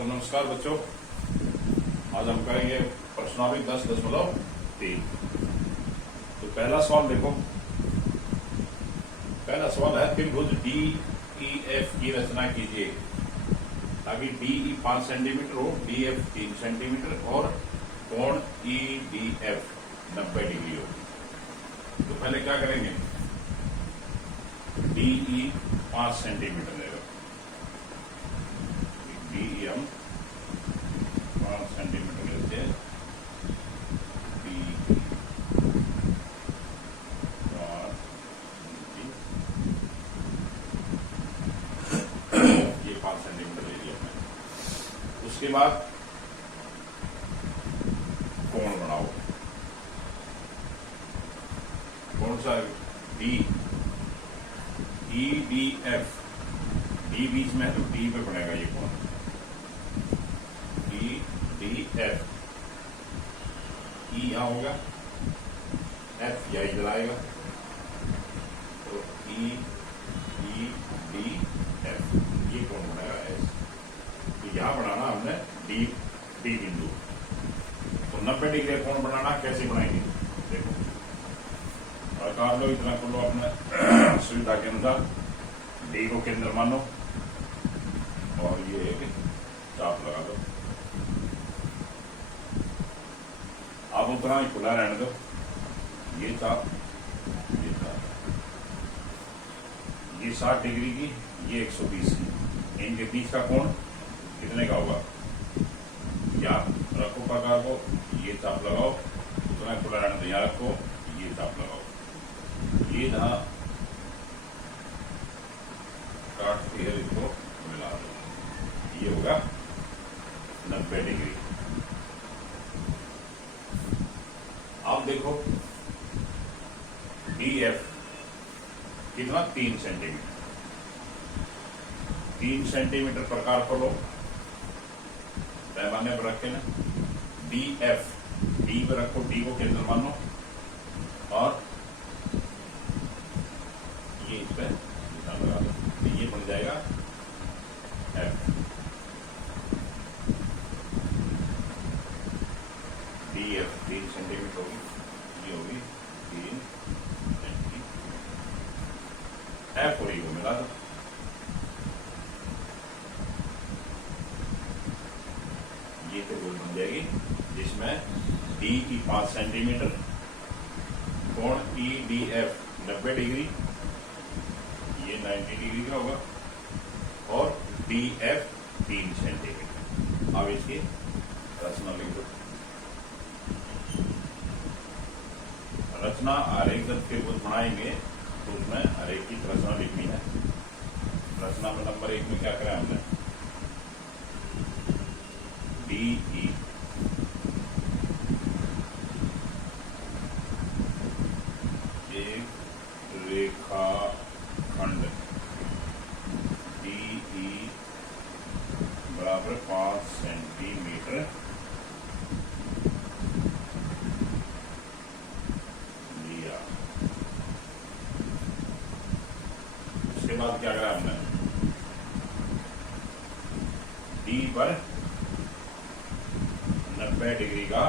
तो नमस्कार बच्चों, आज हम करेंगे प्रश्नावली 10.3। तो पहला सवाल देखो। पहला सवाल है त्रिभुज DEF की रचना कीजिए ताकि DE 5 सेंटीमीटर हो, DF 3 सेंटीमीटर और कोण EDF 90 डिग्री हो। तो पहले क्या करेंगे, DE 5 सेंटीमीटर लेगा, DE हम 5 सेंटीमीटर लेते हैं। DE 5 सेंटीमीटर ले लिया हमने। उसके बाद कोण बनाओ, कौन सा EDF, D बीच में है तो D पे पड़ेगा ये कोण, EDF, E यहाँ होगा, F यही इधर आएगा, तो EDF ये कोण बनेगा S। तो यहाँ बनाना हमने D बिंदु। तो 90 डिग्री कोण बनाना कैसे बनाएंगे, देखो आकार लो, इतना कर लो अपने सुविधा के अनुसार। D को केंद्र मानो और ये एक चाप लगा दो। अब उतना ही खुला रहने दो, ये चाप, ये चाप, ये 60 डिग्री की, ये 120 की। इनके बीच का कोण कितने का होगा, या रखो प्रकार को, ये चाप लगाओ, उतना खुला रहने दो, यहाँ रखो, ये चाप लगाओ, ये जहां काटती है इसको मिला दो, ये होगा 90 डिग्री। अब देखो DF कितना, 3 सेंटीमीटर, 3 सेंटीमीटर प्रकार को लो, पैमाने पर रखे ना। DF, D पर रखो, D को केंद्र मानो और ये इस पे निशान लगा दो, तो ये बन जाएगा F। DF 3 सेंटीमीटर होगी, ये होगी 3 सेंटीमीटर, F और E को मिला दो, ये त्रिभुज बन जाएगी जिसमें D की 5 सेंटीमीटर, कोण EDF 90 डिग्री, ये 90 डिग्री का होगा, और DF 3 सेंटीमीटर। अब इसकी रचना लिख दो। रचना आरेख जब त्रिभुज बनाएंगे तो उसमें आरेख की रचना लिखनी है। रचना में नंबर 1 में क्या करें हमने, DE एक रेखाखंड DE बराबर 5 सेंटीमीटर लिया। उसके बाद क्या करा हमने, D पर 90 डिग्री का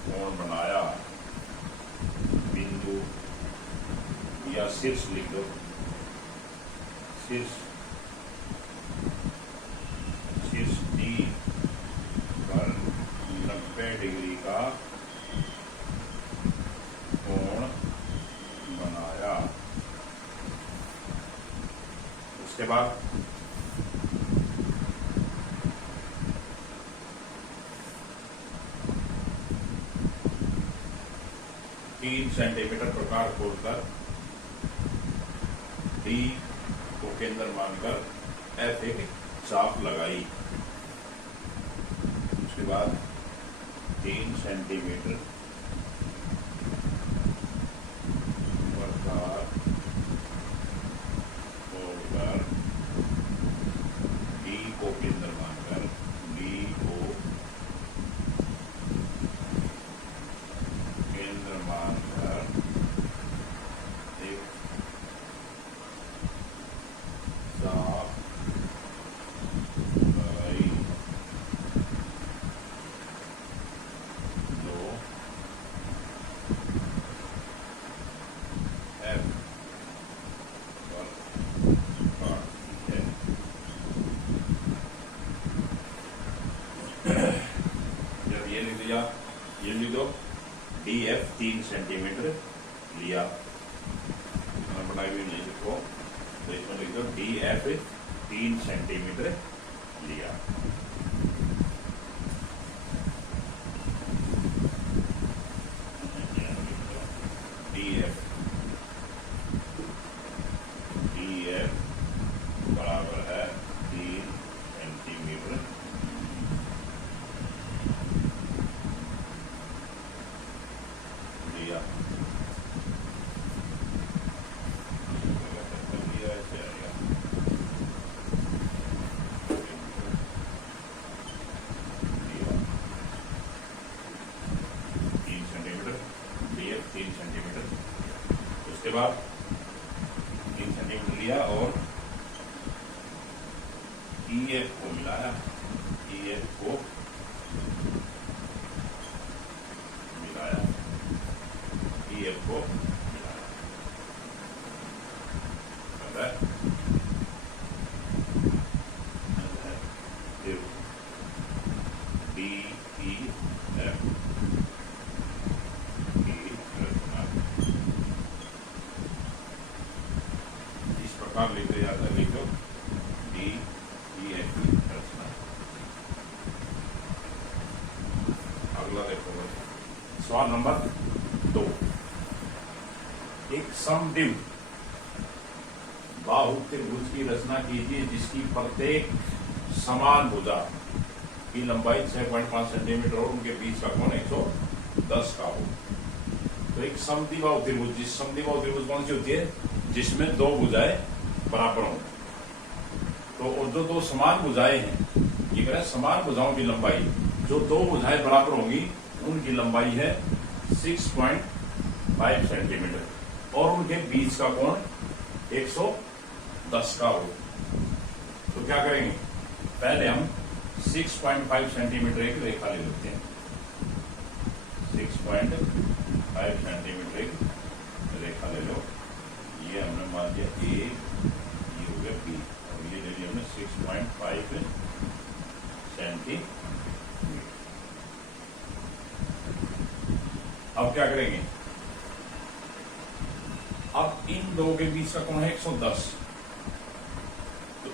कोण बनाया, बिंदु या शीर्ष लिख दो, शीर्ष D पर 90 डिग्री का कोण बनाया। उसके बाद तीन सेंटीमीटर प्रकार खोलकर D को केंद्र मानकर F एक चाप लगाई। उसके बाद 3 सेंटीमीटर प्रकार खोलकर D को केंद्र मानकर D को केंद्र मानकर एक चाप लगाई। तो डी एफ 3 सेंटीमीटर लिया। डी एफ बराबर है 3 सेंटीमीटर लिया। उसके बाद 3 सेंटीमीटर लिया और EF को मिलाया, EF को मिलाया, EF को मिलाया। DEF इस प्रकार लिखते जाता है, लिखो DEF रचना। अगला देखो सवाल नंबर 2। एक समद्विम बाहु त्रिभुज की रचना कीजिए जिसकी प्रत्येक समान भुजा की लंबाई 6.5 सेंटीमीटर और उनके बीच का कोण 110 का हो। तो एक समद्विबाहु त्रिभुज, जिस समद्विबाहु त्रिभुज कौन सी होती है? जिसमें दो भुजाएं बराबर हों। तो और जो दो समान भुजाएं हैं, ये कह रहे हैं समान भुजाओं की लंबाई, जो दो भुजाएं बराबर होंगी उनकी लंबाई है 6.5 सेंटीमीटर और उनके बीच का कोण 110 का हो। तो क्या करेंगे? पहले हम 6.5 सेंटीमीटर एक रेखा ले लेते हैं। 6.5 सेंटीमीटर एक रेखा ले लो। ये हमने मान लिया ए, ये हो गया बी और ये ले लिया हमने 6.5 सेंटीमीटर। अब क्या करेंगे? अब इन दो के बीच का कोण है 110। तो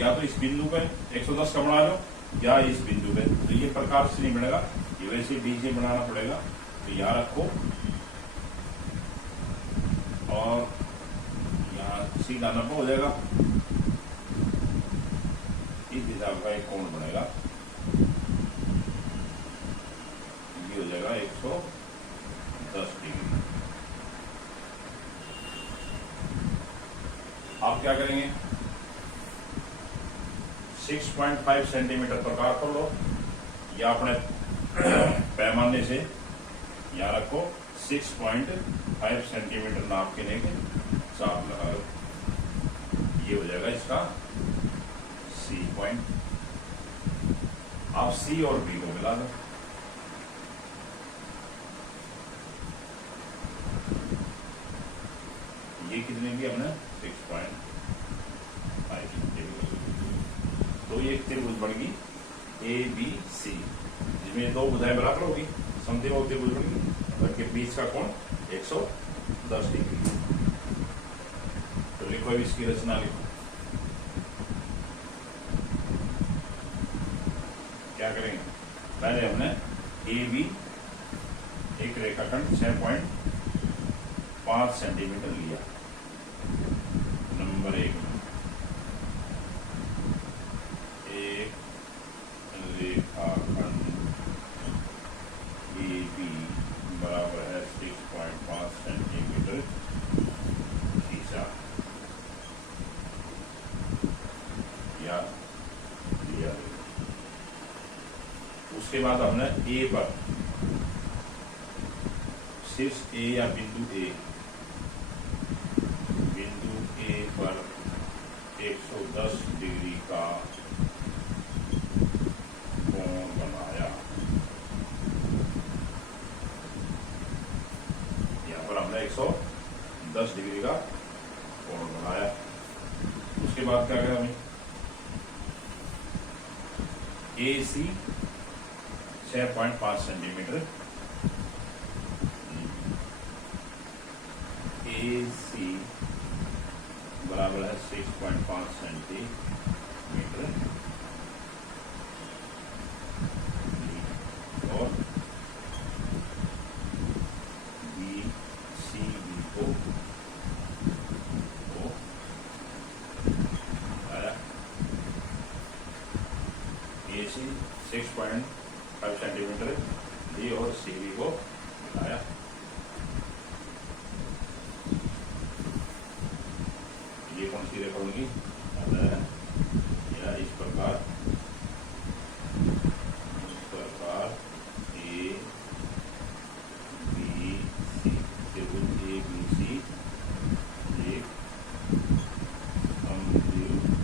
या तो इस बिंदु पे 110 का बना लो या इस बिंदु पे। तो ये प्रकार से नहीं बनेगा, ये वैसे बीच बनाना पड़ेगा। तो यहां रखो और यहाँ सीधा 90 हो जाएगा। इस हिसाब का एक कोण बनेगा, ये हो जाएगा 110 डिग्री। आप क्या करेंगे? 6.5 सेंटीमीटर प्रकार कर लो या अपने पैमाने से यहाँ रखो 6.5 सेंटीमीटर नाप के लेके चाप लगा लो। ये हो जाएगा इसका C पॉइंट। आप C और B को मिला दो। ये कितने की हमने 6.5 सेंटीमीटर। तो ये त्रिभुज बन गई ABC, जिसमें दो भुजाएं बराबर होगी, समद्विबाहु त्रिभुज बन गई। के बीच का कोण 110 डिग्री। तो लिखो इसकी रचना लिखो। क्या करेंगे? पहले हमने ए बी एक रेखाखंड 6.5 सेंटीमीटर लिया। नंबर 1 एक रेखाखंड ए बी बराबर है 6.5 सेंटीमीटर खींचा या लिया। उसके बाद हमने ए पर सिर्फ ए या बिंदु ए पर 110 डिग्री का कोण बनाया। यहाँ पर हमने 110 डिग्री का कोण बनाया। उसके बाद क्या करें हमें? ए सी 6.5 सेंटीमीटर, ए सी बराबर है 6.5 सेंटीमीटर और BCB को आया AC 6.5 सेंटीमीटर डी और CB को आया। ये कौन सी रेखा होगी या इस प्रकार A B C त्रिभुज ABC एक समद्विबाहु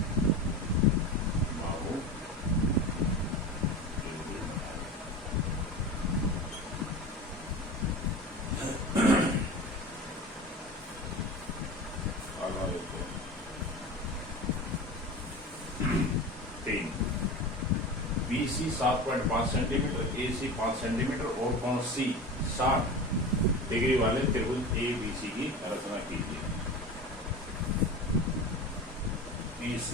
त्रिभुज तीन BC 7.5 सेंटीमीटर AC 5 सेंटीमीटर और कोण C 60 डिग्री वाले त्रिभुज ABC की रचना कीजिए। BC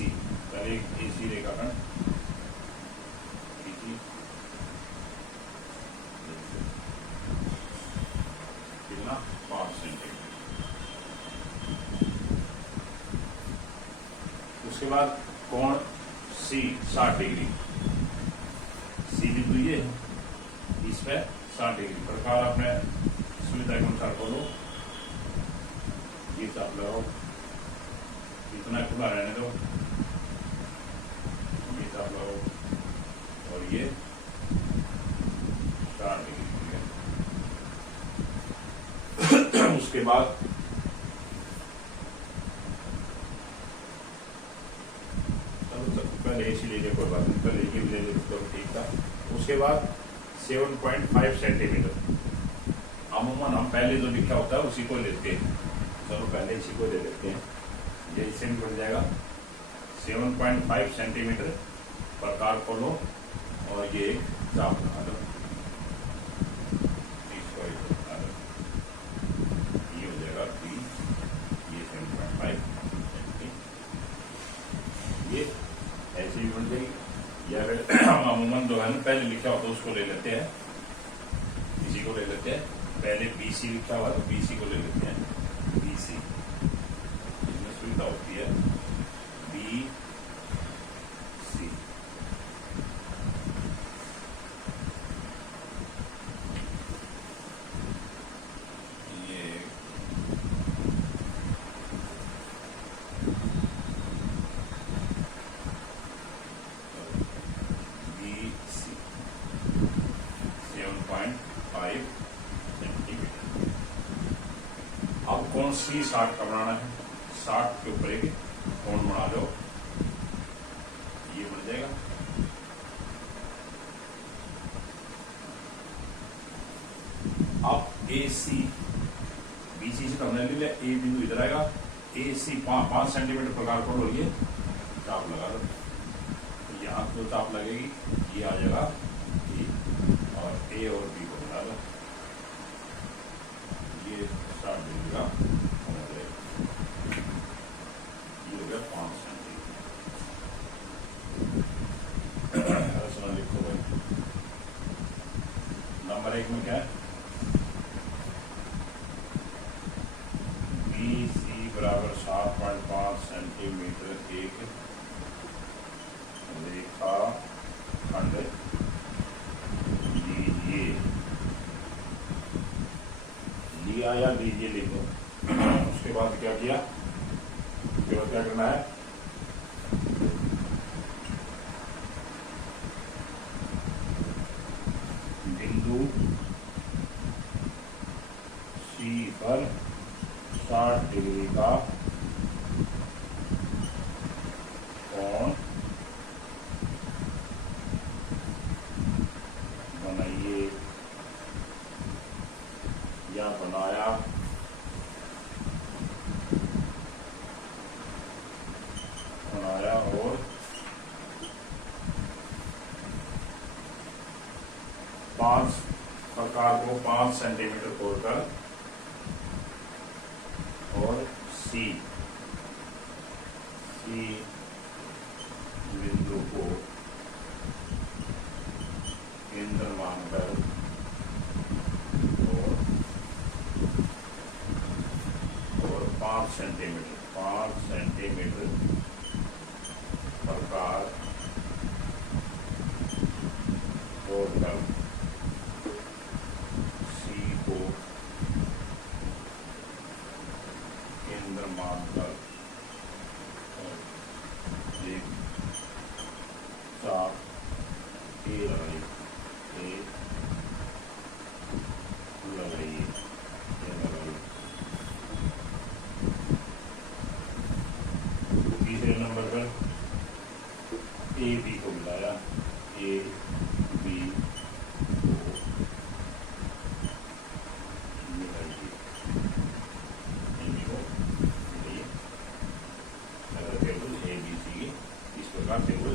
पहले AC रेखाखंड कितना 5 सेंटीमीटर। उसके बाद कोण C 60 डिग्री सी बिंदु ये है, इस पे 60 डिग्री प्रकार अपने सुविधा के अनुसार खोलो, ये चाप लगाओ, इतना खुला रहने दो, ये चाप लगाओ और ये 60 डिग्री। उसके बाद पहले AC ले लिया, कोई बात नहीं, पहले ये ले लिया तो ठीक था। उसके बाद 7.5 सेंटीमीटर अमूमन हम पहले जो लिखा होता है उसी को लेते हैं। चलो पहले इसी को ले लेते हैं, ये इससे भी बन जाएगा 7.5 सेंटीमीटर प्रकार खोलो और ये चाप लगा दो, ये हो जाएगा B, ये 7.5 ये ऐसे भी बन जाएगी। या फिर हम अमूमन जो है ना पहले लिखा होता है उसको ले लेते हैं, इसी को ले लेते हैं। पहले BC लिखा हुआ तो BC को ले लेते हैं, BC इसमें सुविधा होती है BC। ये अब कोण C 60 का बनाना है, 60 के ऊपर एक कोण बना लो, ये बन जाएगा। अब AC BC से तो हमने ले लिया, A बिंदु इधर आएगा, AC 5 सेंटीमीटर प्रकार को लो, ये चाप लगा लो, यहाँ तो चाप लगेगी, ये आ जाएगा E और A और B को बना लो, ये 60 डिग्री का हो गया, ये हो गया 5 सेंटीमीटर। रचना लिखो भाई, नंबर 1 में क्या है, BC बराबर 7.5 सेंटीमीटर एक रेखा खंड लीजिए, लिया या लीजिए लिखो। उसके बाद क्या किया, उसके बाद क्या करना है, बिंदु C पर 60 डिग्री का कोण बनाइए या बनाया, और 5 प्रकार को 5 सेंटीमीटर तोड़कर और C सी बिंदु को केंद्र मानकर और 5 सेंटीमीटर प्रकार छोड़कर सी को केंद्र मानकर एक चाप ए लगाइए तीसरे नंबर पर ए बी को मिलाया, ए बी को मिलाइए, टेबल ए बी सी, इस प्रकार टेबल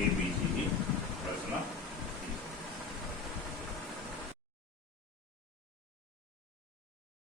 ए बी सी